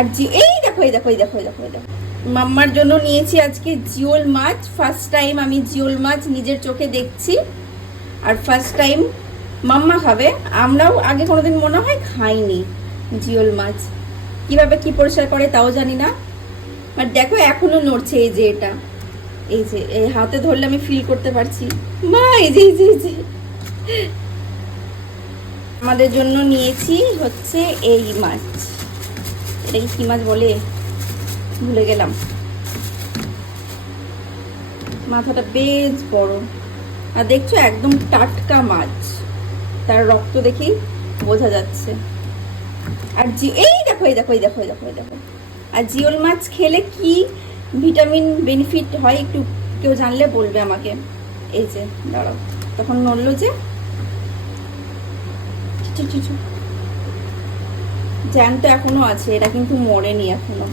আর এই দেখো এই দেখো এই দেখো এই দেখো এই দেখো, মাম্মার জন্য নিয়েছি আজকে জিওল মাছ। ফার্স্ট টাইম আমি জিওল মাছ নিজের চোখে দেখছি, আর ফার্স্ট টাইম মাম্মা খাবে। আমরাও আগে কোনোদিন মনে হয় খাইনি জিওল মাছ। কিভাবে কি পরিষ্কার করে তাও জানি না। আর দেখো এখনো নড়ছে, এই যে এটা, এই যে এই হাতে ধরলে আমি ফিল করতে পারছি। মা এই যে এই যে এই যে আমাদের জন্য নিয়েছি হচ্ছে এই মাছ। এটা কি মাছ বলে ভুলে গেলাম। মাথাটা বেশ বড়, আর দেখছো একদম টাটকা মাছ, তার রক্ত দেখেই বোঝা যাচ্ছে। আর এই দেখো এই দেখো এই দেখো এই দেখো এই দেখো। আর জিওল মাছ খেলে কি ভিটামিন বেনিফিট হয় একটু কেউ জানলে বলবে আমাকে। এই যে দাঁড়াও, তখন নড়লো যে, জ্যান্ত এখনো আছে, এটা কিন্তু মরেনি এখনো।